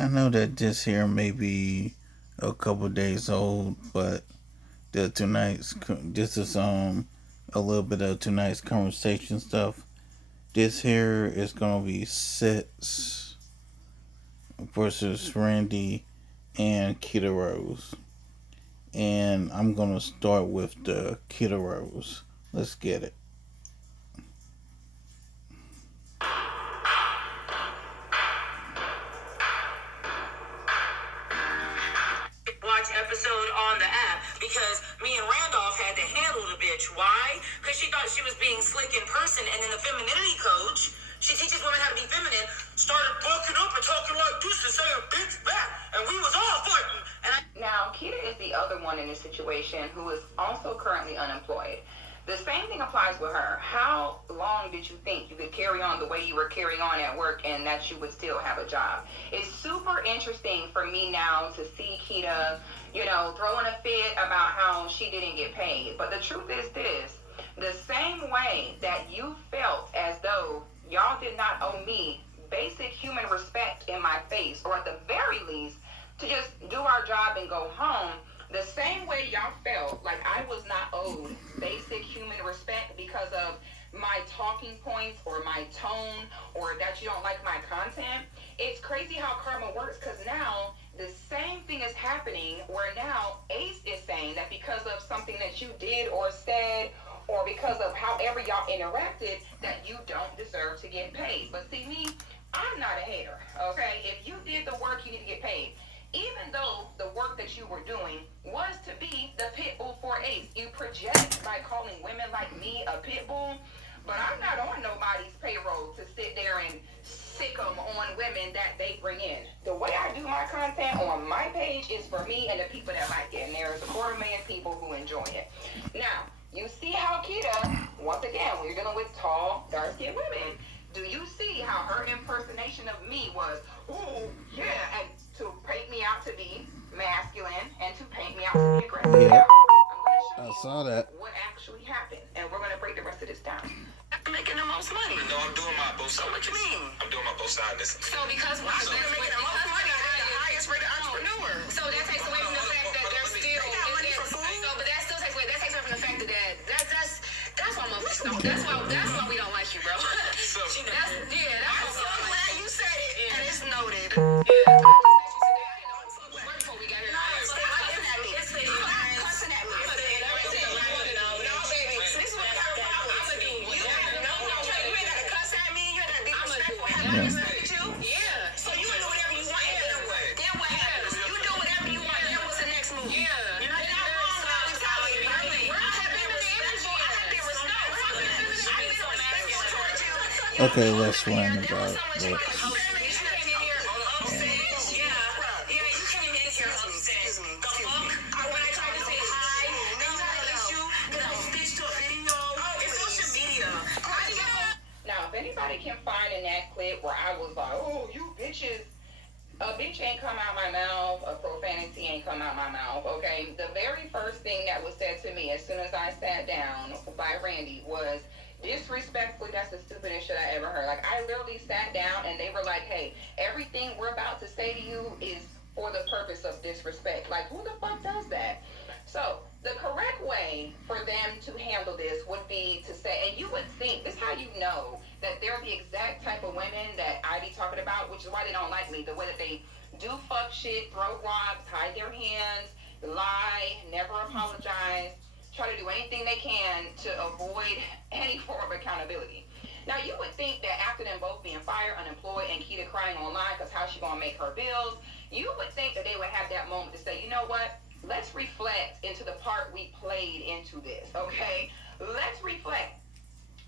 I know that this here may be a couple days old, but this is a little bit of tonight's conversation stuff. This here is gonna be Sets versus Randy and Kita Rose, and I'm gonna start with the Kita Rose. Let's get it. Watch episode on the app because me and Randolph had to handle the bitch. Why? Because she thought she was being slick in person, and then the femininity coach, she teaches women how to be feminine, started bucking up and talking like this to say a bitch back, and we was all fighting. Now, Kita is the other one in this situation who is also currently unemployed. The same thing applies with her. How long did you think you could carry on the way you were carrying on at work and that you would still have a job? It's super interesting for me now to see Kita, throwing a fit about how she didn't get paid. But the truth is this, the same way that you felt as though y'all did not owe me basic human respect in my face, or at the very least, to just do our job and go home, the same way y'all felt like I was not owed basic human respect because of my talking points or my tone or that you don't like my content. It's crazy how karma works, because now the same thing is happening where now Ace is saying that because of something that you did or said, or because of however y'all interacted, that you don't deserve to get paid. But see, me, I'm not a hater, okay? If you did the work, you need to get paid. Even though the work that you were doing was to be the pit bull for Ace. You project by calling women like me a pit bull, but I'm not on nobody's payroll to sit there and sick them on women that they bring in. The way I do my content on my page is for me and the people that like it, and there's 250,000 people who enjoy it. Now, you see how Kita, once again, when you're dealing with tall, dark-skinned women, do you see how her impersonation of me was, ooh, yeah, and to paint me out to be masculine and to paint me out to be aggressive. Yeah, I'm going to I show saw you that. what actually happened, and we're going to break the rest of this down. I'm making the most money. No, I'm doing my both sides. So what you mean? I'm doing my both sides. So because we're making the most money, they're the highest rated entrepreneur. So that takes away from the fact that they're still money for food. So, but that still takes away. That takes away from the fact that's why motherfuckers don't. That's why we don't like you, bro. So, I'm so glad you said it, and it's noted. Okay, let's run about this. Now, if anybody can find in that clip where I was like, oh, you bitches, a bitch ain't come out my mouth, a profanity ain't come out my mouth, okay? The very first thing that was said to me as soon as I sat down by Randy was, disrespectfully, that's the stupidest shit I ever heard. Like, I literally sat down and they were like, hey, everything we're about to say to you is for the purpose of disrespect. Like, who the fuck does that? So, the correct way for them to handle this would be to say, and you would think, this is how you know that they're the exact type of women that I be talking about, which is why they don't like me. The way that they do fuck shit, throw rocks, hide their hands, lie, never apologize, try to do anything they can to avoid any form of accountability. Now, you would think that after them both being fired, unemployed, and Kita crying online because how she gonna make her bills, you would think that they would have that moment to say, you know what? Let's reflect into the part we played into this, okay? Let's reflect.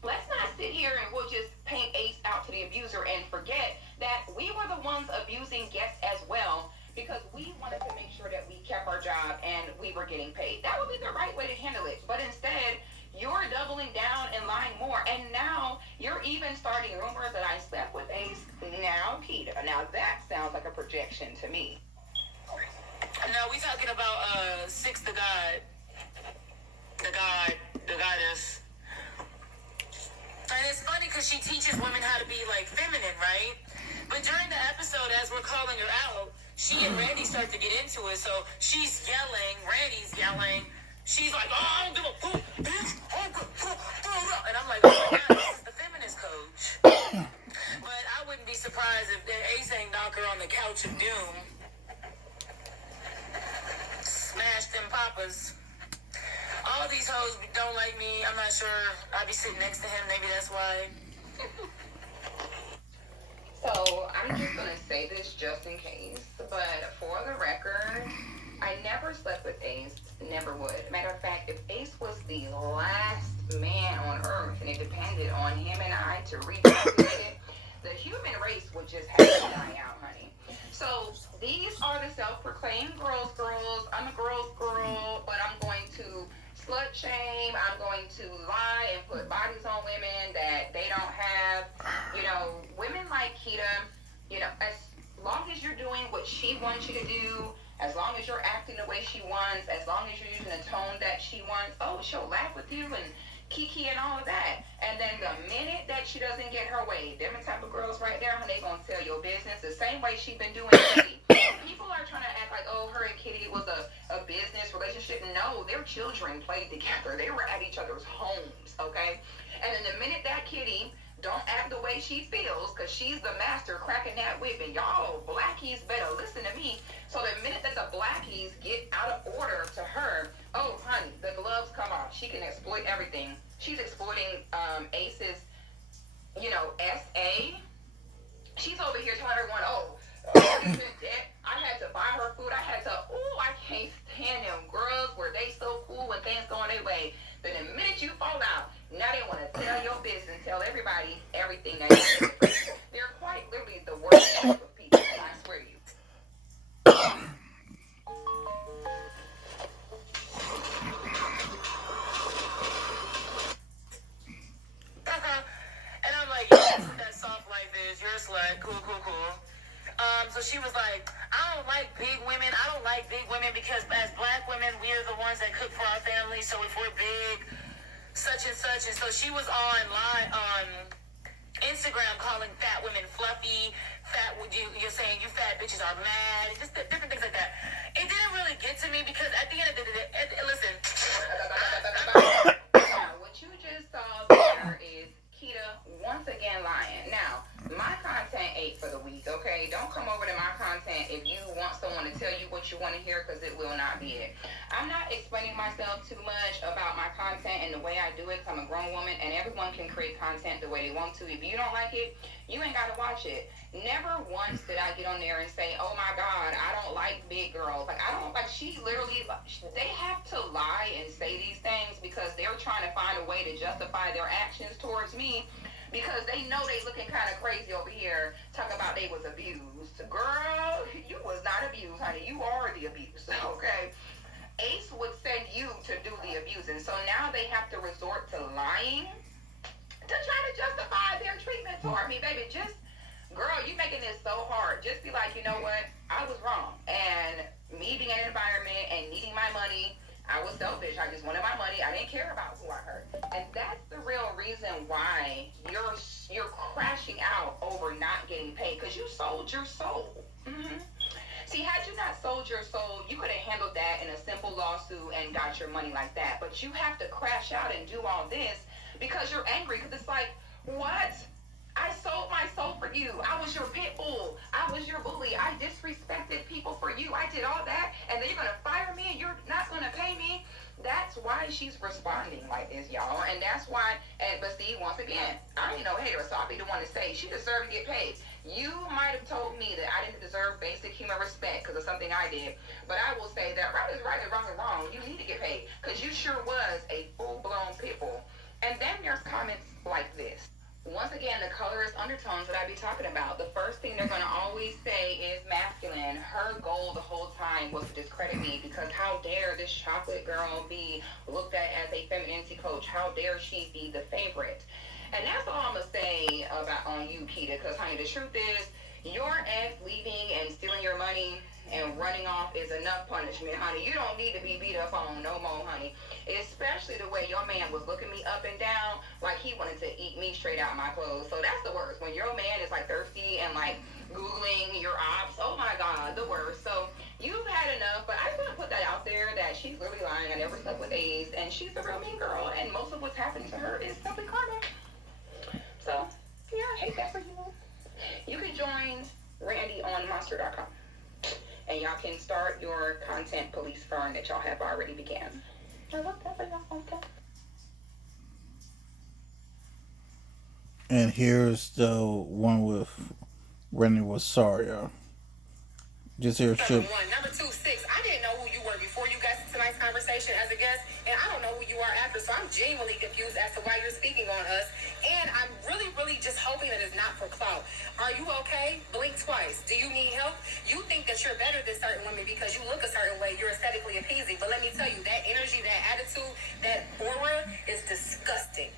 Let's not sit here and we'll just paint Ace out to the abuser and forget that we were the ones abusing guests as well, because we wanted to make sure that we kept our job and we were getting paid. That would be the right way to handle it. But instead, you're doubling down and lying more. And now you're even starting rumors that I slept with Ace, now Kita. Now that sounds like a projection to me. No, we talking about Six the God. The goddess. And it's funny because she teaches women how to be like feminine, right? But during the episode, as we're calling her out, she and Randy start to get into it. So she's yelling, Randy's yelling. She's like, oh, I don't give a fuck, bitch. I don't give a fuck. And I'm like, oh my God, this is the feminist coach. But I wouldn't be surprised if Ace ain't knock her on the couch of doom. Smash them papas. All these hoes don't like me. I'm not sure. I'd be sitting next to him. Maybe that's why. So I'm just gonna say this just in case, but for the record, I never slept with Ace. Never would. Matter of fact, if Ace was the last man on earth and it depended on him and I to repopulate it, the human race would just have to die out, honey. So these are the self-proclaimed girls. I'm a girl's girl, but I'm going to slut shame. I'm going to lie and put bodies on women that they don't have. You know, women like Keita, you know, as long as you're doing what she wants you to do, as long as you're acting the way she wants, as long as you're using the tone that she wants, oh, she'll laugh with you and kiki and all of that. And then the minute that she doesn't get her way, them the type of girls right there, they gonna tell your business the same way she been doing Kitty. People are trying to act like, oh, her and Kitty was a business relationship. No, their children played together. They were at each other's homes, okay? And then the minute that Kitty don't act the way she feels, because she's the master cracking that whip, and y'all blackies better listen to me. So the minute that the blackies get out of order to her, oh honey, the gloves come off. She can exploit everything. She's exploiting Ace's, you know, SA. She's over here telling everyone, oh, she's in debt. I had to buy her food. I can't stand them girls where they so cool when things going their way. Then the minute you fall out, now they want to tell your business, tell everybody everything that you do. They're quite literally the worst type of people, I swear to you. And I'm like, yeah, that's what that soft life is. You're a slut. Cool, cool, cool. So she was like, I don't like big women. I don't like big women because as black women, we're the ones that cook for our family. So if we're big, such and such. And so she was online on Instagram calling fat women fluffy. Fat, you're saying you fat bitches are mad. Just different things like that. It didn't really get to me because at the end of the day, listen. Now, what you just saw there is Keita once again lying. Now, my content ate for the week, okay? Don't come over to my content if you want someone to tell you what you want to hear, because it will not be it. I'm not explaining myself too much about my content and the way I do it, because I'm a grown woman and everyone can create content the way they want to. If you don't like it, you ain't got to watch it. Never once did I get on there and say, oh my God, I don't like big girls. Like, I don't, like, she literally, they have to lie and say these things because they're trying to find a way to justify their actions towards me, because they know they looking kind of crazy over here talking about they was abused. Girl, you was not abused, honey. You are the abuse, okay? Ace would send you to do the abusing. So now they have to resort to lying to try to justify their treatment toward me, baby. Just, girl, you making this so hard. Just be like, you know what? I was wrong. And me being in an environment and needing my money, I was selfish. I just wanted my money. I didn't care about who I hurt. And that's the real reason why you're crashing out over not getting paid, because you sold your soul. Mm-hmm. See, had you not sold your soul, you could have handled that in a simple lawsuit and got your money like that. But you have to crash out and do all this because you're angry. Because it's like, what? I sold my soul for you. I was your pit bull. I was your bully. I disrespected people for you. I did all that. And then you're going to fire me and you're not going to pay me. That's why she's responding like this, y'all. And that's why, but see, once again, I ain't no hater, so I'll be the one to say she deserved to get paid. You might have told me that I didn't deserve basic human respect because of something I did. But I will say that right is right and wrong is wrong. You need to get paid because you sure was a full-blown pit bull. And then there's comments like this. Once again, the colorist undertones that I be talking about. The first thing they're going to always say is masculine. Her goal the whole time was to discredit me because how dare this chocolate girl be looked at as a femininity coach? How dare she be the favorite? And that's all I'm going to say about on you, Keita, because, honey, the truth is your ex leaving and stealing your money and running off is enough punishment, honey. You don't need to be beat up on no more, honey. Especially the way your man was looking me up and down like he wanted to eat me straight out my clothes. So that's the worst. When your man is like thirsty and like Googling your ops, oh my God, the worst. So you've had enough, but I just want to put that out there that she's really lying. I never slept with Ace, and she's a real mean girl, and most of what's happening to her is simply karma. So, yeah, I hate that for you. You can join Randy on monster.com, and y'all can start your content police firm that y'all have already began. I love that for y'all. Okay. And here's the one with Randy Rossario. Just here Number one. Number two, six. I didn't know who you were before you got to tonight's conversation as a guest, and I don't know who you are after, so I'm genuinely confused as to why you're speaking on us, and I'm really, really just hoping that it's not for clout. Are you okay? Blink twice. Do you need help? You think that you're better than certain women because you look a certain way, you're aesthetically appeasing, but let me tell you, that energy, that attitude, that aura is disgusting.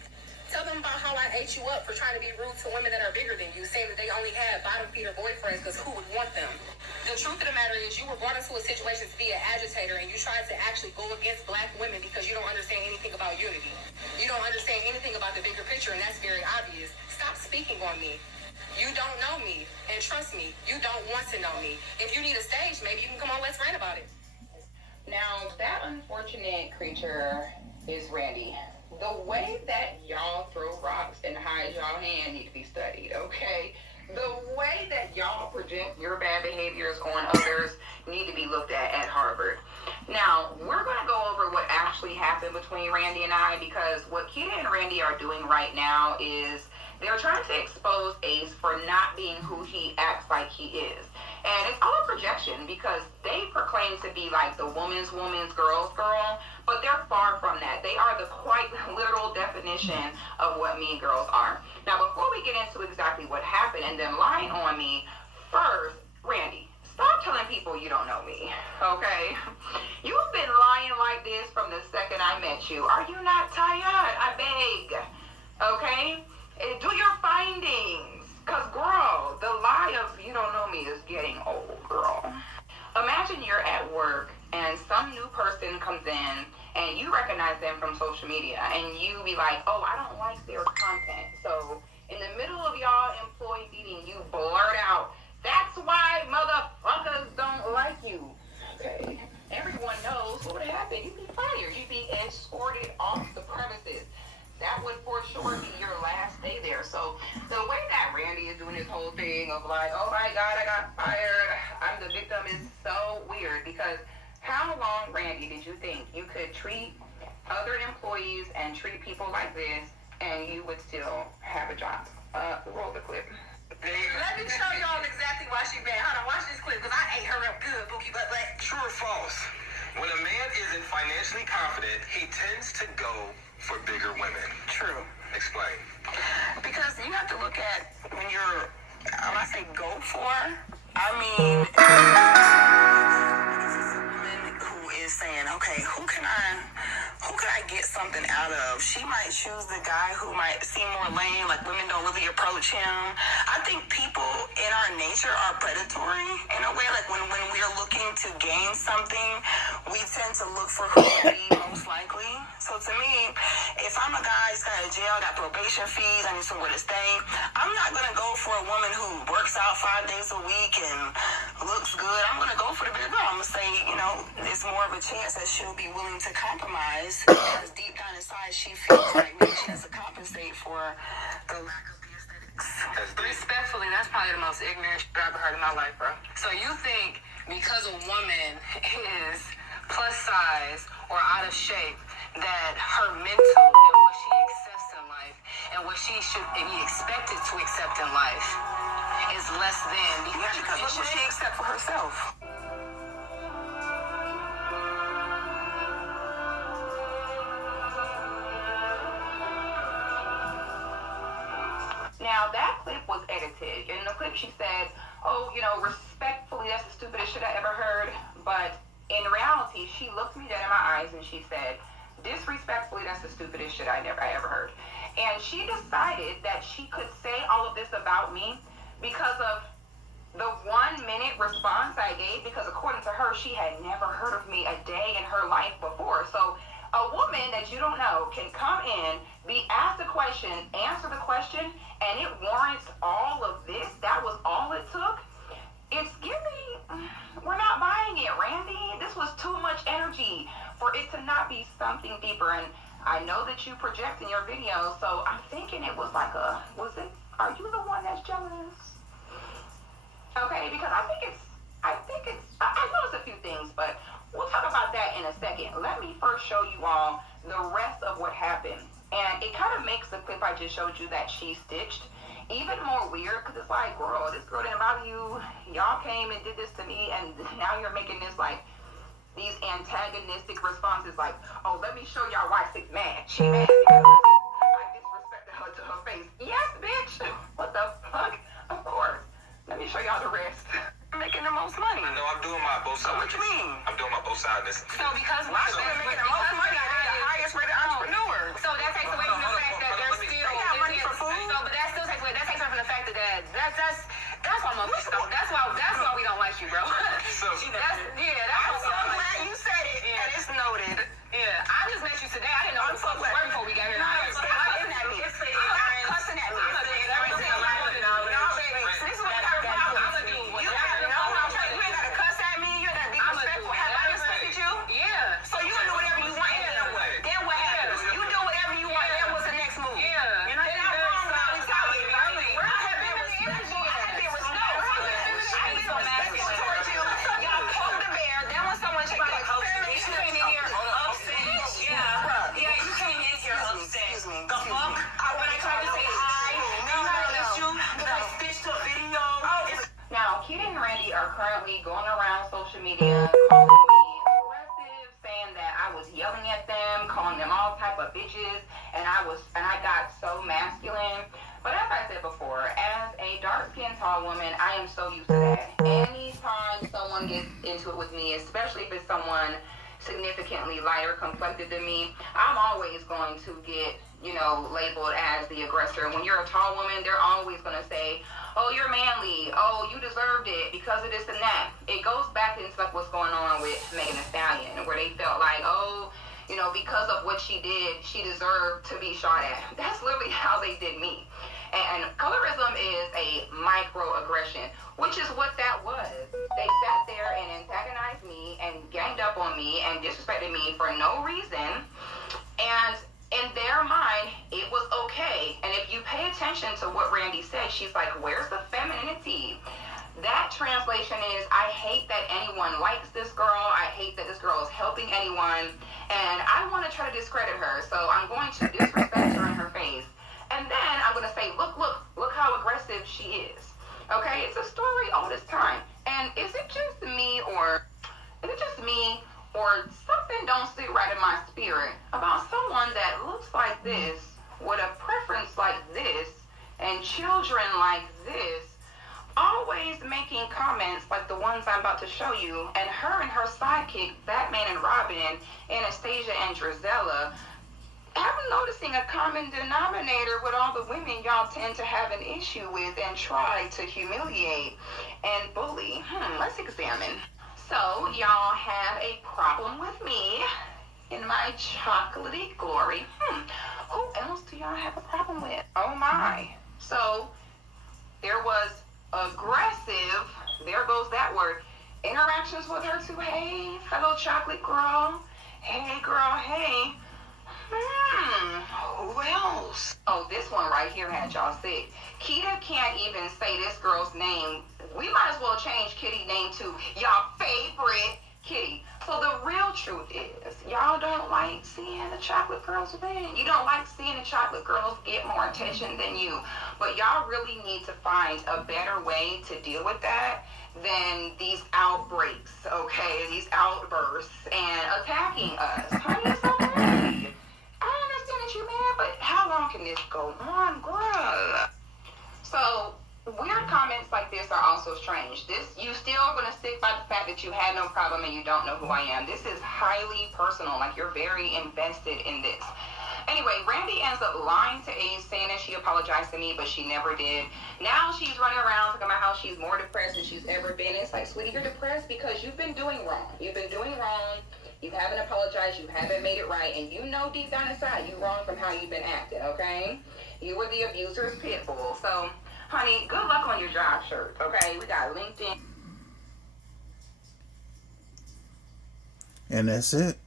Tell them about how I ate you up for trying to be rude to women that are bigger than you, saying that they only have bottom feeder boyfriends because who would want them? The truth of the matter is you were brought into a situation to be an agitator, and you tried to actually go against black women because you don't understand anything about unity. You don't understand anything about the bigger picture, and that's very obvious. Stop speaking on me. You don't know me, and trust me, you don't want to know me. If you need a stage, maybe you can come on, let's rant about it. Now, that unfortunate creature is Randy. The way that y'all throw rocks and hide y'all hand need to be studied, okay? The way that y'all project your bad behaviors on others need to be looked at Harvard. Now, we're going to go over what actually happened between Randy and I, because what Kita and Randy are doing right now is they're trying to expose Ace for not being who he acts like he is. And it's all a projection because they proclaim to be like the woman's girl's girl, but they're far from that. They are the quite literal definition of what mean girls are. Now, before we get into exactly what happened and them lying on me, first, Randy, stop telling people you don't know me, okay? You've been lying like this from the second I met you. Are you not tired? I beg, okay? Do your findings. Because, girl, the lie of you don't know me is getting old, girl. Imagine you're at work and some new person comes in and you recognize them from social media and you be like, oh, I don't like their content. So in the middle of y'all employee meeting, you blurt out, that's why motherfuckers don't like you. Okay. Everyone knows what would happen. You'd be fired. You'd be escorted off the premises. That would for sure be your last day there. So the way that Randy is doing this whole thing of like, oh my God, I got fired, I'm the victim, is so weird. Because how long, Randy, did you think you could treat other employees and treat people like this and you would still have a job? Roll the clip. Let me show y'all exactly why she bad. Hold on, watch this clip, because I ate her up good, Bookie Butt Butt. True or false? When a man isn't financially confident, he tends to go for bigger women. True. Explain. Because you have to look at when you're, when I say go for, I mean, this is a woman who is saying, okay, who can I get something out of? She might choose the guy who might seem more lame, like women don't really approach him. I think people in our nature are predatory in a way, like when we are looking to gain something, we tend to look for who will be most likely. So to me, if I'm a guy who's got a jail, got probation fees, I need somewhere to stay, I'm not going to go for a woman who works out 5 days a week and looks good. I'm going to go for the bigger girl. I'm going to say, you know, it's more of a chance that she'll be willing to compromise because deep down inside she feels like maybe she has to compensate for the lack of the aesthetics. Respectfully, that's probably the most ignorant shit I've ever heard in my life, bro. So you think because a woman is plus size or out of shape that her mental and what she accepts in life and what she should be expected to accept in life is less than because what should she accept for herself? Now, that clip was edited. In the clip, she said, oh, you know, respectfully, that's the stupidest shit I ever heard. But in reality, she looked me dead in my eyes and she said, disrespectfully, that's the stupidest shit I ever heard. And she decided that she could say all of this about me because of The 1 minute response I gave, because according to her, she had never heard of me a day in her life before. So a woman that you don't know can come in, be asked a question, answer the question, and it warrants all of this. That was all it took. It's giving, we're not buying it, Randy. This was too much energy for it to not be something deeper. And I know that you project in your videos, so I'm thinking it was like are you the one that's jealous? Okay, because I noticed a few things, but we'll talk about that in a second. Let me first show you all the rest of what happened. And it kind of makes the clip I just showed you that she stitched even more weird, because it's like, girl, this girl didn't bother you. Y'all came and did this to me, and now you're making this like these antagonistic responses like, oh, let me show y'all why she's mad. She mad because I disrespected her to her face. Yes, bitch. What the fuck? Of course. Let me show y'all the rest. I'm making the most money. I know I'm doing my both sides. What you mean? I'm doing my both sides. So because we're making the most money, they're the highest rated entrepreneur. So that takes away from the fact that they're still. They got money for food. So, but that still takes away. That takes away from the fact that that's why motherfuckers don't. That's why we don't like you, bro. So I'm so glad you said it, and it's noted. Yeah, I just met you today. I didn't know what were before we got here. Stop cussing at me. Stop cussing at me. No, baby. This is what I'm gonna do. You gotta know how to. You ain't gotta cuss at me. You ain't gotta be respectful. Have I respected you? Yeah. So you gonna do whatever you want. Then what happens? You do whatever you want. Then what's the next move? Yeah. You know, then I'm wrong. I have been respectful. I have been respectful towards you. Y'all poke the bear. Then when someone tries to experiment, you came in here upset. Yeah, you came in here upset. Excuse me. The fuck? When I tried to say hi, No. you because I stitched a video. Now, Kitty and Randy are currently going around social media calling me aggressive, saying that I was yelling at them, calling them all type of bitches, and I got so masculine. But as I said before, as a dark-skinned tall woman, I am so used to that. Anytime someone gets into it with me, especially if it's someone significantly lighter complected than me, I'm always going to get, labeled as the aggressor. When you're a tall woman, they're always going to say, oh, you're manly. Oh, you deserved it because of this and that. It goes back into like what's going on with Megan Thee Stallion, where they felt like, oh, because of what she did, she deserved to be shot at. That's literally how they did me. And colorism is a microaggression, which is what that was. They sat there and antagonized me and ganged up on me and disrespected me for no reason. And in their mind, it was okay. And if you pay attention to what Randy said, she's like, where's the femininity? That translation is, I hate that anyone likes this girl. I hate that this girl is helping anyone. And I want to try to discredit her. So I'm going to disrespect her in her face. And then I'm going to say, look how aggressive she is. Okay, it's a story all this time. And is it just me or something don't sit right in my spirit about someone that looks like this, with a preference like this, and children like this, always making comments like the ones I'm about to show you, and her sidekick, Batman and Robin, Anastasia and Drizella, I'm noticing a common denominator with all the women y'all tend to have an issue with and try to humiliate and bully. Let's examine. So, y'all have a problem with me in my chocolatey glory. Who else do y'all have a problem with? Oh my. So, there was aggressive, there goes that word, interactions with her too. Hey, fellow chocolate girl. Hey, girl, hey. Who else? Oh, this one right here had y'all sick. Keita can't even say this girl's name. We might as well change Kitty's name to y'all favorite Kitty. So the real truth is, y'all don't like seeing the chocolate girls win. You don't like seeing the chocolate girls get more attention than you. But y'all really need to find a better way to deal with that than these outbreaks, okay? These outbursts and attacking us. Honey, it's okay. I understand that you're mad, but how long can this go on, girl? So, weird comments like this are also strange. You still gonna stick by the fact that you had no problem and you don't know who I am. This is highly personal, like you're very invested in this. Anyway, Randy ends up lying to Ace, saying that she apologized to me, but she never did. Now she's running around talking about how she's more depressed than she's ever been. It's like, sweetie, you're depressed because you've been doing wrong. You've been doing wrong. You haven't apologized. You haven't made it right. And you know deep down inside you're wrong from how you've been acting, okay? You were the abuser's pit bull. So, honey, good luck on your job search, okay? We got LinkedIn. And that's it.